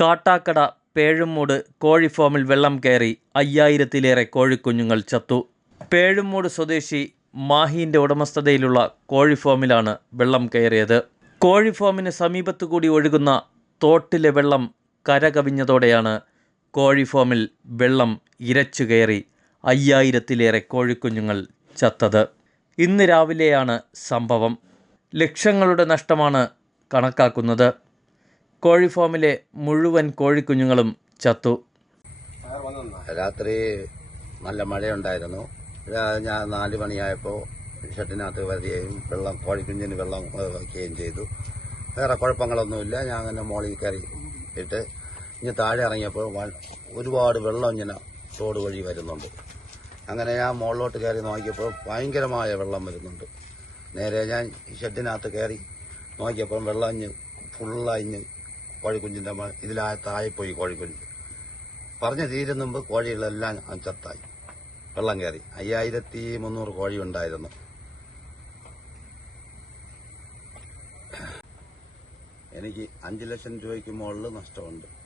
കാട്ടാക്കട പേഴുമൂട് കോഴിഫോമിൽ വെള്ളം കയറി അയ്യായിരത്തിലേറെ കോഴിക്കുഞ്ഞുങ്ങൾ ചത്തു. പേഴുമൂട് സ്വദേശി മാഹീന്റെ ഉടമസ്ഥതയിലുള്ള കോഴിഫോമിലാണ് വെള്ളം കയറിയത്. കോഴിഫാമിന് സമീപത്തുകൂടി ഒഴുകുന്ന തോട്ടിലെ വെള്ളം കരകവിഞ്ഞതോടെയാണ് കോഴിഫോമിൽ വെള്ളം ഇരച്ചു കയറി അയ്യായിരത്തിലേറെ കോഴിക്കുഞ്ഞുങ്ങൾ ചത്തത്. ഇന്ന് രാവിലെയാണ് സംഭവം. ലക്ഷങ്ങളുടെ നഷ്ടമാണ് കണക്കാക്കുന്നത്. കോഴി ഫാമിലെ മുഴുവൻ കോഴിക്കുഞ്ഞുങ്ങളും ചത്തു. രാത്രി നല്ല മഴയുണ്ടായിരുന്നു. ഞാൻ നാല് മണിയായപ്പോൾ ഷട്ടിനകത്ത് വരികയും വെള്ളം കോഴിക്കുഞ്ഞിന് വെള്ളം വയ്ക്കുകയും ചെയ്തു. വേറെ കുഴപ്പങ്ങളൊന്നുമില്ല. ഞാൻ അങ്ങനെ മോളിൽ കയറി ഇട്ട് ഇനി താഴെ ഇറങ്ങിയപ്പോൾ ഒരുപാട് വെള്ളം ഇങ്ങനെ തോട് വഴി വരുന്നുണ്ട്. അങ്ങനെ ഞാൻ മുകളിലോട്ട് കയറി നോക്കിയപ്പോൾ ഭയങ്കരമായ വെള്ളം വരുന്നുണ്ട്. നേരെ ഞാൻ ഷെഡിനകത്ത് കയറി നോക്കിയപ്പോൾ വെള്ളം ഇഞ്ഞ് ഫുള്ളായിഞ്ഞ് കോഴിക്കുഞ്ഞിന്റെ ഇതിലാ താഴെപ്പോയി കോഴിക്കുഞ്ഞ്. പറഞ്ഞു തീരുന്ന മുമ്പ് കോഴികളെല്ലാം ചത്തായി. വെള്ളം കയറി. അയ്യായിരത്തി മുന്നൂറ് കോഴി ഉണ്ടായിരുന്നു എനിക്ക് അഞ്ച് ലക്ഷം രൂപയ്ക്ക് മുകളിൽ നഷ്ടമുണ്ട്.